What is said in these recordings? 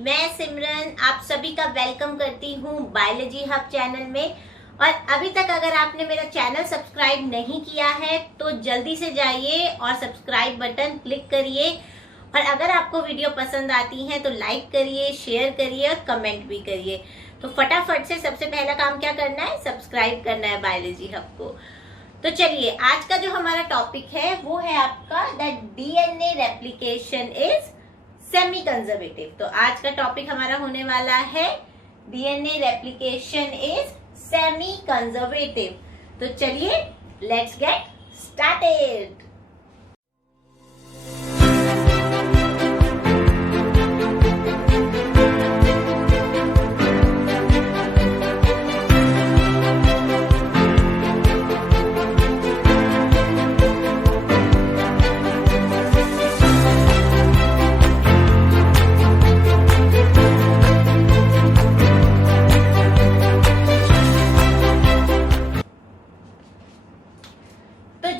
मैं सिमरन आप सभी का वेलकम करती हूँ बायोलॉजी हब चैनल में। और अभी तक अगर आपने मेरा चैनल सब्सक्राइब नहीं किया है तो जल्दी से जाइए और सब्सक्राइब बटन क्लिक करिए। और अगर आपको वीडियो पसंद आती है तो लाइक करिए, शेयर करिए और कमेंट भी करिए। तो फटाफट से सबसे पहला काम क्या करना है, सब्सक्राइब करना है बायोलॉजी हब को। तो चलिए, आज का जो हमारा टॉपिक है वो है आपका that DNA replication is semi conservative. तो आज का टॉपिक हमारा होने वाला है DNA replication is semi conservative. तो चलिए, लेट्स गेट स्टार्टेड।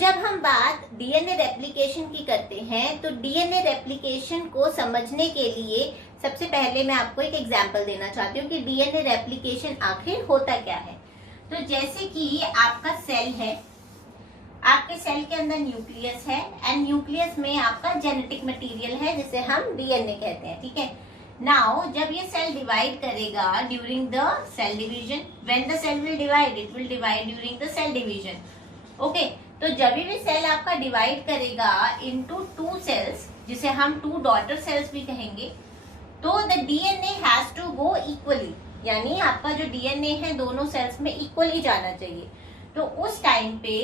जब हम बात डीएनए रेप्लिकेशन की करते हैं तो डीएनए रेप्लिकेशन को समझने के लिए सबसे पहले मैं आपको एक एग्जांपल देना चाहती हूँ कि डीएनए रेप्लिकेशन आखिर होता क्या है। तो जैसे कि आपका सेल है, आपके सेल के अंदर न्यूक्लियस है एंड न्यूक्लियस में आपका जेनेटिक मटेरियल है जिसे हम डीएनए कहते हैं। ठीक है, नाउ जब ये सेल डिवाइड करेगा during the cell division, when the cell will divide, it will divide during the cell division. Okay, तो जब भी सेल आपका डिवाइड करेगा इनटू टू सेल्स, जिसे हम टू डॉटर सेल्स भी कहेंगे, तो the DNA has to go equally, यानी आपका जो डीएनए है दोनों सेल्स में इक्वली जाना चाहिए। तो उस टाइम पे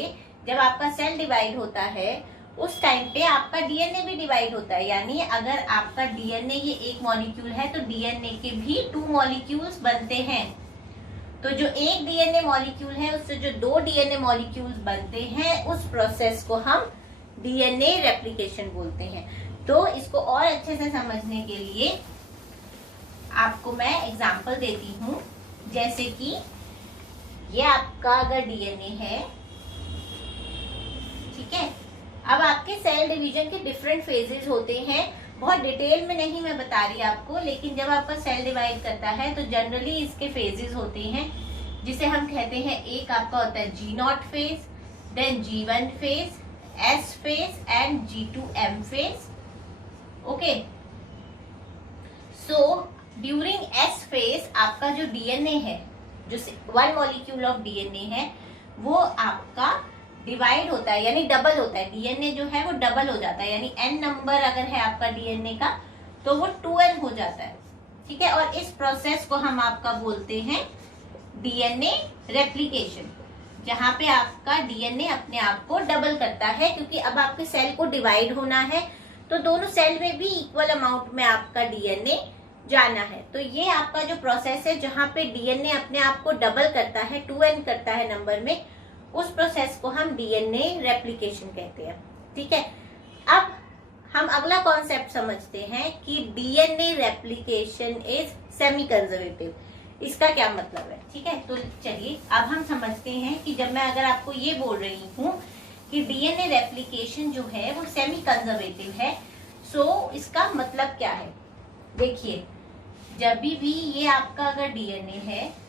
जब आपका सेल डिवाइड होता है उस टाइम पे आपका डीएनए भी डिवाइड होता है। यानी अगर आपका डीएनए ये एक मॉलिक्यूल है तो डीएनए के भी टू मॉलिक्यूल्स बनते हैं। तो जो एक डीएनए मॉलिक्यूल है उससे जो दो डीएनए मॉलिक्यूल्स बनते हैं उस प्रोसेस को हम डीएनए रेप्लिकेशन बोलते हैं। तो इसको और अच्छे से समझने के लिए आपको मैं एग्जांपल देती हूँ। जैसे कि ये आपका अगर डीएनए है, ठीक है, अब आपके सेल डिवीजन के डिफरेंट फेजेस होते हैं। बहुत डिटेल में नहीं मैं बता रही आपको, लेकिन जब आपका सेल डिवाइड करता है तो जनरली इसके फेजेस होते हैं जिसे हम कहते हैं, एक आपका होता है G0 phase, then G1 phase, S phase and G2M phase. Okay, so during S phase आपका जो डीएनए है, जो वन मॉलिक्यूल ऑफ डीएनए है, वो आपका डिवाइड होता है, यानी डबल होता है। डीएनए जो है वो डबल हो जाता है, यानी n नंबर अगर है आपका डीएनए का तो वो 2n हो जाता है। ठीक है, और इस प्रोसेस को हम आपका बोलते हैं डीएनए रेप्लिकेशन, जहां पे आपका डीएनए अपने आप को डबल करता है, क्योंकि अब आपके सेल को डिवाइड होना है तो दोनों सेल में भी इक्वल अमाउंट में आपका डीएनए जाना है। तो ये आपका जो प्रोसेस है जहां पे डीएनए अपने आप को डबल करता है, 2n करता है नंबर में, उस प्रोसेस को हम डीएनए रेप्लिकेशन कहते हैं। ठीक है, अब हम अगला कॉन्सेप्ट समझते हैं कि DNA replication is semi conservative. इसका क्या मतलब है? ठीक है, तो चलिए अब हम समझते हैं कि जब मैं अगर आपको ये बोल रही हूँ कि डीएनए रेप्लिकेशन जो है वो सेमी कंजर्वेटिव है, सो इसका मतलब क्या है। देखिए, जब भी ये आपका अगर डीएनए है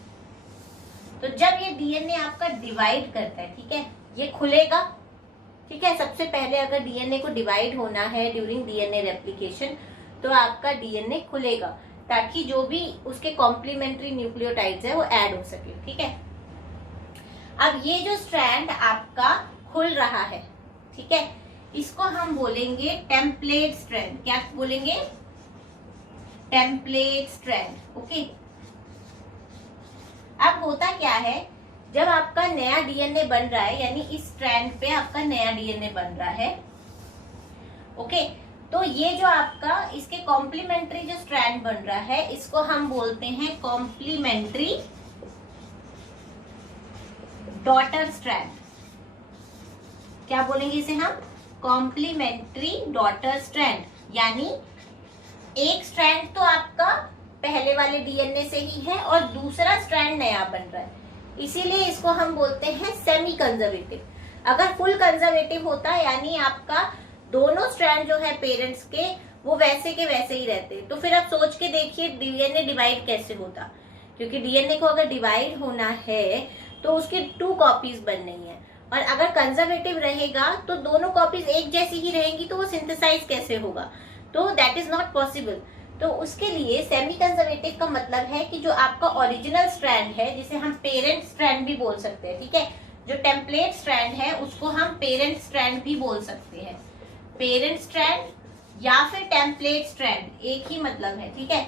तो जब ये डीएनए आपका डिवाइड करता है, ठीक है, ये खुलेगा। ठीक है, सबसे पहले अगर डीएनए को डिवाइड होना है ड्यूरिंग डीएनए रेप्लिकेशन तो आपका डीएनए खुलेगा ताकि जो भी उसके कॉम्प्लीमेंट्री न्यूक्लियोटाइड्स है वो ऐड हो सके। ठीक है, अब ये जो स्ट्रैंड आपका खुल रहा है, ठीक है, इसको हम बोलेंगे टेम्पलेट स्ट्रैंड। क्या बोलेंगे? Template strand. ओके, अब होता क्या है, जब आपका नया डीएनए बन रहा है, यानी इस स्ट्रैंड पे आपका नया डीएनए बन रहा है, ओके, तो ये जो आपका इसके कॉम्प्लीमेंट्री जो स्ट्रैंड बन रहा है इसको हम बोलते हैं कॉम्प्लीमेंट्री डॉटर स्ट्रैंड। क्या बोलेंगे इसे हम? Complementary daughter strand. यानी एक स्ट्रैंड तो आपका पहले वाले डीएनए से ही है और दूसरा स्ट्रैंड नया बन रहा है, इसीलिए इसको हम बोलते हैं सेमी कंजर्वेटिव। अगर फुल कंजर्वेटिव होता, यानी आपका दोनों स्ट्रैंड जो है पेरेंट्स के वो वैसे के वैसे ही रहते। तो फिर आप सोच के देखिए डीएनए डिवाइड कैसे होता, क्योंकि डीएनए को अगर डिवाइड होना है तो उसकी 2 कॉपीज बननी है, और अगर कंजर्वेटिव रहेगा तो दोनों कॉपीज एक जैसी ही रहेंगी, तो वो सिंथेसाइज कैसे होगा, तो दैट इज नॉट पॉसिबल। तो उसके लिए सेमी कंजर्वेटिव का मतलब है कि जो आपका ओरिजिनल स्ट्रैंड है, जिसे हम पेरेंट स्ट्रैंड भी बोल सकते हैं, ठीक है, जो टेम्पलेट स्ट्रैंड है उसको हम पेरेंट स्ट्रैंड भी बोल सकते हैं। पेरेंट स्ट्रैंड या फिर टेम्पलेट स्ट्रैंड एक ही मतलब है, ठीक है।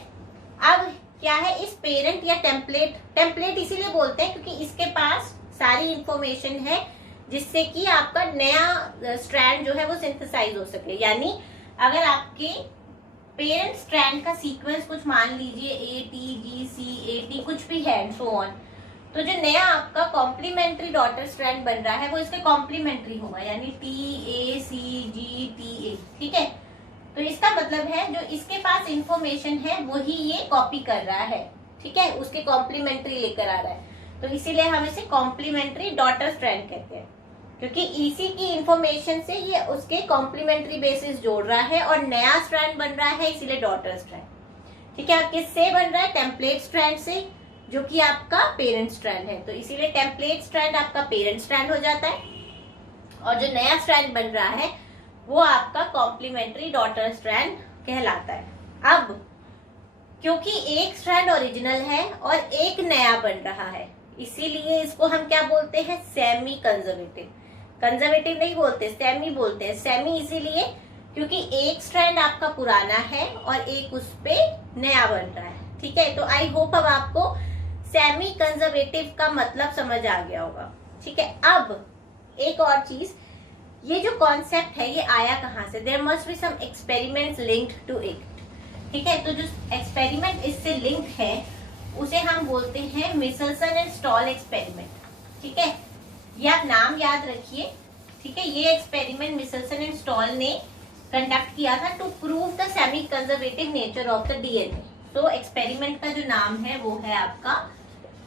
अब क्या है इस पेरेंट या टेम्पलेट इसीलिए बोलते हैं क्योंकि इसके पास सारी इंफॉर्मेशन है जिससे कि आपका नया स्ट्रैंड जो है वो सिंथेसाइज हो सके। यानी अगर आपके पेरेंट स्ट्रैंड का सीक्वेंस कुछ मान लीजिए ATGC80 कुछ भी है एंड सो ऑन, तो जो नया आपका कॉम्प्लीमेंट्री डॉटर स्ट्रैंड बन रहा है वो इसके कॉम्प्लीमेंट्री होगा, यानी TACGTA, ठीक है। तो इसका मतलब है जो इसके पास इंफॉर्मेशन है वही ये कॉपी कर रहा है, ठीक है, उसके कॉम्प्लीमेंट्री लेकर आ रहा है, तो इसीलिए हम इसे कॉम्प्लीमेंट्री डॉटर स्ट्रैंड कहते हैं, क्योंकि इसी की इंफॉर्मेशन से ये उसके कॉम्प्लीमेंट्री बेसिस जोड़ रहा है और नया स्ट्रैंड बन रहा है, इसीलिए डॉटर स्ट्रैंड, ठीक है। किससे बन रहा है? टेम्पलेट स्ट्रैंड से, जो कि आपका पेरेंट स्ट्रैंड है, तो इसीलिए टेम्पलेट स्ट्रैंड आपका पेरेंट स्ट्रैंड हो जाता है, और जो नया स्ट्रैंड बन रहा है वो आपका कॉम्प्लीमेंट्री डॉटर स्ट्रैंड कहलाता है। अब क्योंकि एक स्ट्रैंड ओरिजिनल है और एक नया बन रहा है, इसीलिए इसको हम क्या बोलते हैं? Semi conservative. कंजर्वेटिव नहीं बोलते, सेमी बोलते हैं। सेमी इसीलिए क्योंकि एक स्ट्रैंड आपका पुराना है और एक उस पे नया बन रहा है, ठीक है। तो आई होप अब आपको सेमी कंजर्वेटिव का मतलब समझ आ गया होगा, ठीक है। अब एक और चीज, ये जो कॉन्सेप्ट है ये आया कहाँ से? There must be some experiments linked to it, ठीक है। तो जो एक्सपेरिमेंट इससे लिंक है उसे हम बोलते हैं मिचेल्सन एंड स्टॉल एक्सपेरिमेंट, ठीक है। ये आप नाम याद रखिए, ठीक है। ये एक्सपेरिमेंट मिचेल्सन एंड स्टॉल ने कंडक्ट किया था to prove the semi conservative nature of the DNA. तो एक्सपेरिमेंट का जो नाम है वो है आपका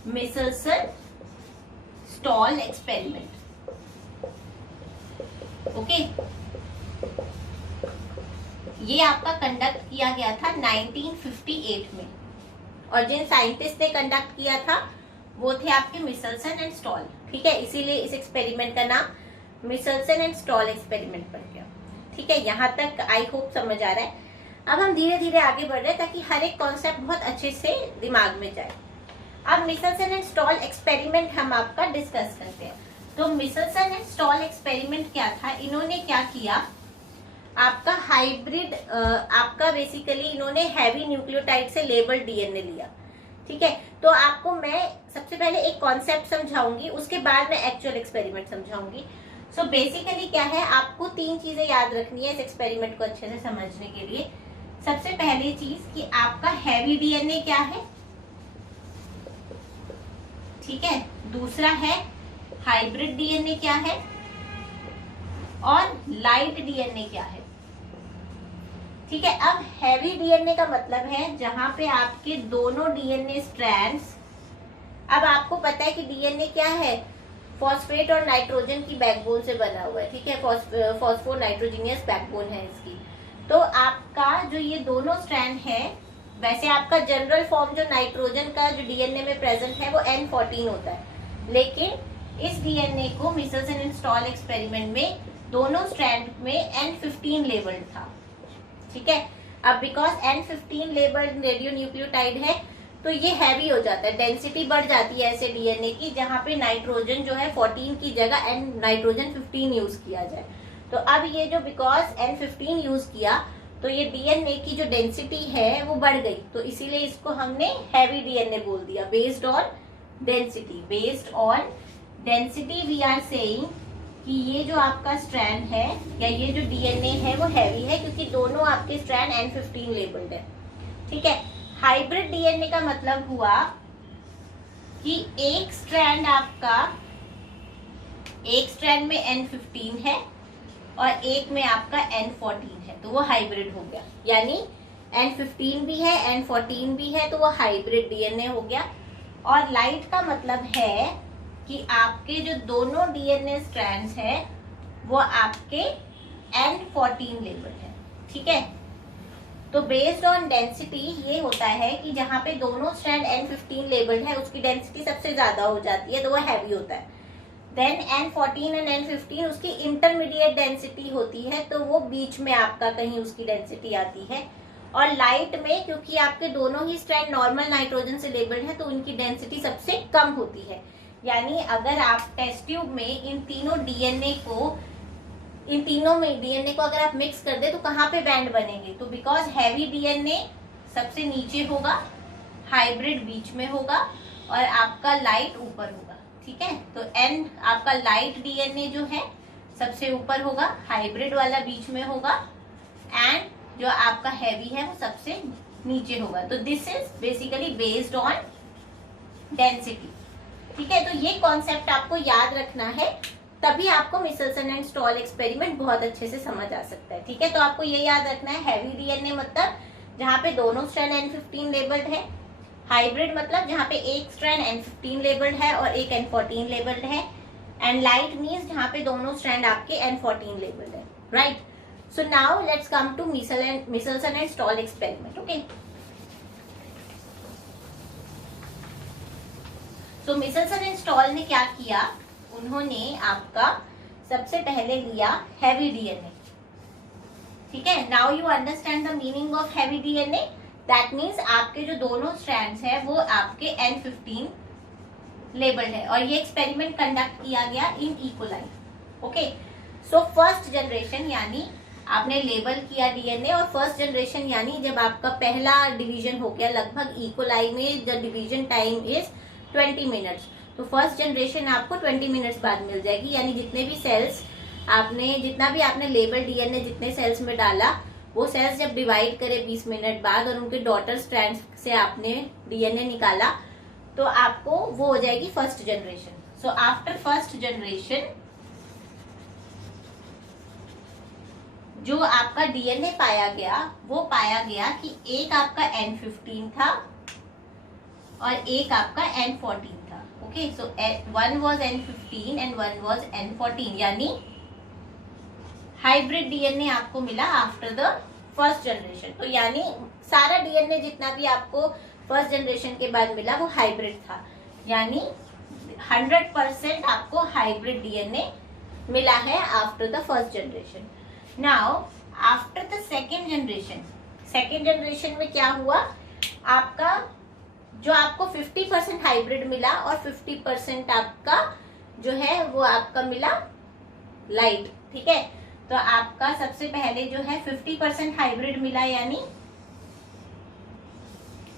मिचेल्सन स्टॉल एक्सपेरिमेंट, ओके। ये आपका कंडक्ट किया गया था 1958 में, और जिन साइंटिस्ट ने कंडक्ट किया था वो थे आपके मिचेल्सन एंड स्टॉल, ठीक है। इसीलिए इस एक्सपेरिमेंट का नाम मिचेल्सन एंड स्टॉल एक्सपेरिमेंट पड़ गया, ठीक है। यहाँ तक आई होप समझ आ रहा है। अब हम धीरे धीरे आगे बढ़ रहे हैं ताकि हर एक कॉन्सेप्ट बहुत अच्छे से दिमाग में जाए। अब मिचेल्सन एंड स्टॉल एक्सपेरिमेंट हम आपका डिस्कस करते हैं। तो मिचेल्सन एंड स्टॉल एक्सपेरिमेंट क्या था? इन्होंने क्या किया, आपका हाइब्रिड, आपका बेसिकली इन्होंने हैवी न्यूक्लियोटाइड से लेबल डीएनए लिया, ठीक है। तो आपको मैं सबसे पहले एक कॉन्सेप्ट समझाऊंगी, उसके बाद मैं एक्चुअल एक्सपेरिमेंट समझाऊंगी। सो बेसिकली क्या है, आपको 3 चीजें याद रखनी है इस एक्सपेरिमेंट को अच्छे से समझने के लिए। सबसे पहली चीज कि आपका हैवी डीएनए क्या है, ठीक है। दूसरा है हाइब्रिड डीएनए क्या है, और लाइट डीएनए क्या है, ठीक है। अब हैवी डीएनए का मतलब है जहां पे आपके दोनों डीएनए स्ट्रैंड्स, अब आपको पता है कि डीएनए क्या है, फॉस्फेट और नाइट्रोजन की बैकबोन से बना हुआ है, ठीक है। फॉस्फो नाइट्रोजीनियस बैकबोन है इसकी। तो आपका जो ये दोनों स्ट्रैंड है, वैसे आपका जनरल फॉर्म जो नाइट्रोजन का जो डीएनए में प्रेजेंट है वो N14 होता है, लेकिन इस डीएनए को मिचेल्सन एंड स्टॉल एक्सपेरिमेंट में दोनों स्ट्रैंड में N15 लेबल्ड था, ठीक है। अब because N15 labelled radio nucleotide है तो ये हैवी हो जाता है, डेंसिटी बढ़ जाती है ऐसे डीएनए की जहां पे नाइट्रोजन जो है 14 की जगह नाइट्रोजन 15 यूज किया जाए। तो अब ये जो बिकॉज N15 यूज किया तो ये डीएनए की जो डेंसिटी है वो बढ़ गई, तो इसीलिए इसको हमने हैवी डीएनए बोल दिया। Based on density we are saying कि ये जो आपका स्ट्रैंड है या ये जो डीएनए है वो हैवी है क्योंकि दोनों आपके स्ट्रैंड N15 लेबल्ड है, ठीक है। हाइब्रिड डीएनए का मतलब हुआ कि एक स्ट्रैंड में N15 है और एक में आपका N14 है, तो वो हाइब्रिड हो गया। यानी N15 भी है N14 भी है तो वो हाइब्रिड डीएनए हो गया। और लाइट का मतलब है कि आपके जो दोनों डीएनए स्ट्रैंड्स हैं वो आपके N14 लेबल है, ठीक है। तो बेस्ड ऑन डेंसिटी ये होता है कि जहाँ पे दोनों स्ट्रैंड N15 लेबल्ड है उसकी डेंसिटी सबसे ज्यादा हो जाती है, तो वो हैवी होता है। देन N14 एंड N15 उसकी इंटरमीडिएट डेंसिटी होती है, तो वो बीच में आपका कहीं उसकी डेंसिटी आती है। और लाइट में क्योंकि आपके दोनों ही स्ट्रैंड नॉर्मल नाइट्रोजन से लेबल्ड है, तो उनकी डेंसिटी सबसे कम होती है। यानी अगर आप टेस्ट ट्यूब में इन तीनों डीएनए को अगर आप मिक्स कर दे तो कहाँ पे बैंड बनेंगे? तो बिकॉज हैवी डीएनए सबसे नीचे होगा, हाइब्रिड बीच में होगा और आपका लाइट ऊपर होगा। ठीक है, तो एन आपका लाइट डीएनए जो है सबसे ऊपर होगा, हाइब्रिड वाला बीच में होगा एंड जो आपका हैवी है वो सबसे नीचे होगा। तो this is basically based on density. ठीक है, तो ये कॉन्सेप्ट आपको याद रखना है, तभी आपको मिचेल्सन एंड स्टॉल एक्सपेरिमेंट बहुत अच्छे से समझ आ सकता है। ठीक है, तो आपको ये याद रखना है, हैवी डीएनए मतलब जहाँ पे दोनों स्ट्रैंड N15 लेबल्ड है, हाइब्रिड मतलब जहाँ पे एक स्ट्रैंड N15 लेबल्ड है और एक N14 लेबल्ड है, एंड लाइट मीन्स जहाँ पे दोनों स्ट्रैंड आपके N14 लेबल्ड है। Right, so now let's come to Meselson and Stahl experiment. Okay, तो मिचेल्सन एंड स्टॉल ने क्या किया, उन्होंने आपका सबसे पहले लिया हैवी डीएनए। ठीक है, now you understand the meaning of heavy DNA. That means आपके जो दोनों स्ट्रैंड्स है वो आपके N15 लेबल्ड है और ये एक्सपेरिमेंट कंडक्ट किया गया in E coli. Okay, so first generation यानी आपने लेबल किया डीएनए, और फर्स्ट जनरेशन यानी जब आपका पहला डिवीजन हो गया, लगभग इकोलाई में the division time is 20 minutes, तो फर्स्ट जनरेशन आपको 20 मिनट्स बाद मिल जाएगी। यानी जितने भी सेल्स जितना भी आपने लेबल डीएनए जितने सेल्स में डाला, वो सेल्स जब डिवाइड करे 20 मिनट बाद और उनके डॉटर स्ट्रैंड्स से आपने डीएनए निकाला, तो आपको वो हो जाएगी first generation. So after first generation जो आपका डीएनए पाया गया, वो पाया गया कि एक आपका N15 था और एक आपका N14 था। Okay, so one was N15 and one was N14, यानी हाइब्रिड डीएनए आपको मिला आफ्टर द फर्स्ट जनरेशन। तो यानी सारा डीएनए जितना भी आपको फर्स्ट जनरेशन के बाद मिला वो हाइब्रिड था, यानी 100% आपको हाइब्रिड डीएनए मिला है after the first generation. Now after the second generation में क्या हुआ, आपका जो आपको 50% हाइब्रिड मिला और 50% आपका जो है वो आपका मिला लाइट। ठीक है, तो आपका सबसे पहले जो है 50% हाइब्रिड मिला, यानी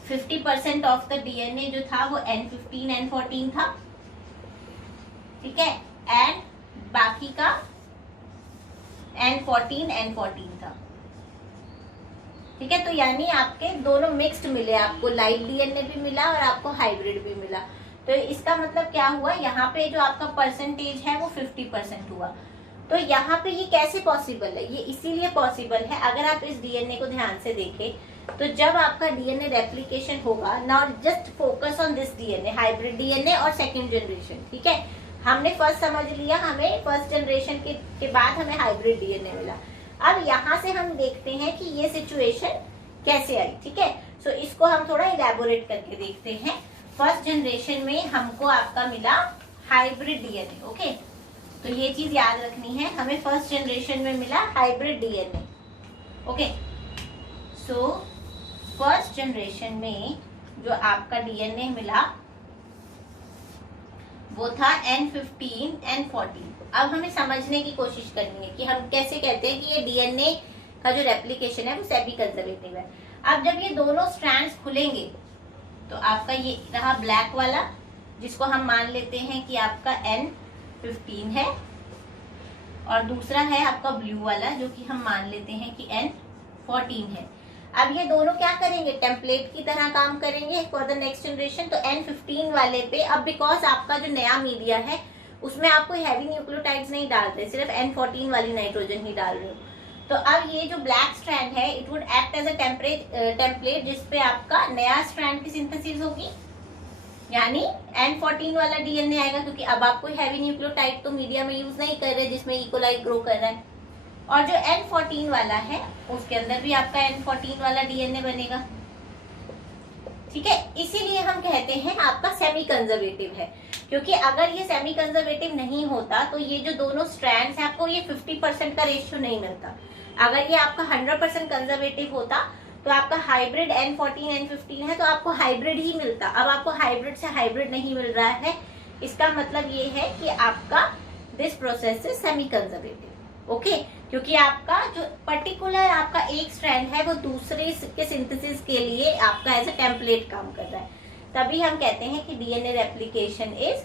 50% ऑफ द डीएनए जो था वो N15 N14 था। ठीक है, एंड बाकी का N14 था। ठीक है, तो यानी आपके दोनों मिक्स्ड मिले, आपको लाइट डीएनए भी मिला और आपको हाइब्रिड भी मिला। तो इसका मतलब क्या हुआ, यहाँ पे जो आपका परसेंटेज है वो 50% हुआ। तो यहाँ पे ये कैसे पॉसिबल है, ये इसीलिए पॉसिबल है, अगर आप इस डीएनए को ध्यान से देखें तो जब आपका डीएनए रेप्लिकेशन होगा, now just focus on this DNA, hybrid DNA और सेकेंड जनरेशन। ठीक है, हमने फर्स्ट समझ लिया, हमें फर्स्ट जनरेशन के बाद हमें हाइब्रिड डीएनए मिला। अब यहाँ से हम देखते हैं कि ये सिचुएशन कैसे आई। ठीक है, सो इसको हम थोड़ा इलेबोरेट करके देखते हैं। फर्स्ट जनरेशन में हमको आपका मिला हाइब्रिड डीएनए। ओके, तो ये चीज याद रखनी है, हमें फर्स्ट जनरेशन में मिला hybrid DNA. Okay, so first generation में जो आपका डीएनए मिला वो था N15 N14। अब हमें समझने की कोशिश करनी है कि हम कैसे कहते हैं कि ये डीएनए का जो रेप्लिकेशन है वो सेमी कंजर्वेटिव है। अब जब ये दोनों स्ट्रैंड्स खुलेंगे तो आपका ये रहा ब्लैक वाला, जिसको हम मान लेते हैं कि आपका N15 है, और दूसरा है आपका ब्लू वाला जो कि हम मान लेते हैं कि N14 है। अब ये दोनों क्या करेंगे, टेम्पलेट की तरह काम करेंगे फॉर द नेक्स्ट जनरेशन। तो N15 वाले पे अब बिकॉज आपका जो नया मीडिया है उसमें आप कोई हैवी न्यूक्लियोटाइड्स नहीं डाल रहे, सिर्फ N14 वाली नाइट्रोजन ही डाल रहे हो। तो अब ये जो ब्लैक स्ट्रैंड है it would act as a template जिसपे आपका नया स्ट्रैंड की सिंथेसिस होगी, यानी N14 वाला डीएनए आएगा, क्योंकि अब आप कोई हैवी न्यूक्लियोटाइड तो मीडिया में यूज नहीं कर रहे जिसमें इकोलाई ग्रो कर रहा है। और जो N14 वाला है उसके अंदर भी आपका N14 वाला डीएनए बनेगा। ठीक है, इसीलिए हम कहते हैं आपका सेमी कंजर्वेटिव है, क्योंकि अगर ये सेमी कंजर्वेटिव नहीं होता तो ये जो दोनों स्ट्रैंड्स हैं आपको ये 50% का रेशियो नहीं मिलता। अगर ये आपका 100% कंजर्वेटिव होता तो आपका हाइब्रिड N14 N15 है तो आपको हाइब्रिड ही मिलता। अब आपको हाइब्रिड से हाइब्रिड नहीं मिल रहा है, इसका मतलब ये है कि आपका this process is semi conservative. Okay, क्योंकि आपका जो पर्टिकुलर आपका एक स्ट्रैंड है वो दूसरे के सिंथेसिस के लिए आपका एज अ टेम्पलेट काम कर रहा है, तभी हम कहते हैं कि DNA replication is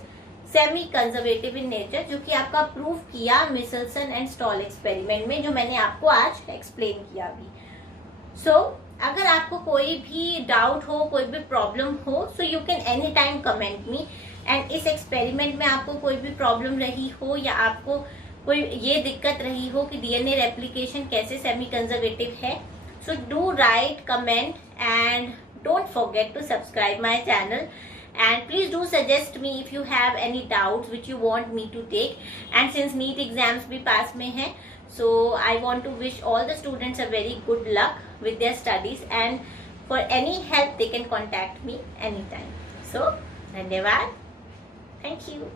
semi conservative in nature, जो कि आपका प्रूव किया मिचेल्सन एंड स्टॉल एक्सपेरिमेंट में, जो मैंने आपको आज एक्सप्लेन किया अभी। सो अगर आपको कोई भी डाउट हो, कोई भी प्रॉब्लम हो, so you can any time comment me. And इस एक्सपेरिमेंट में आपको कोई भी प्रॉब्लम रही हो या आपको कोई ये दिक्कत रही हो कि डीएनए रेप्लिकेशन कैसे सेमी कंजर्वेटिव है, so do write comment and don't forget to subscribe my channel, and please do suggest me if you have any doubts which you want me to take. And since NEET exams bhi pass mein hai, so I want to wish all the students a very good luck with their studies, and for any help they can contact me anytime. So धन्यवाद, thank you.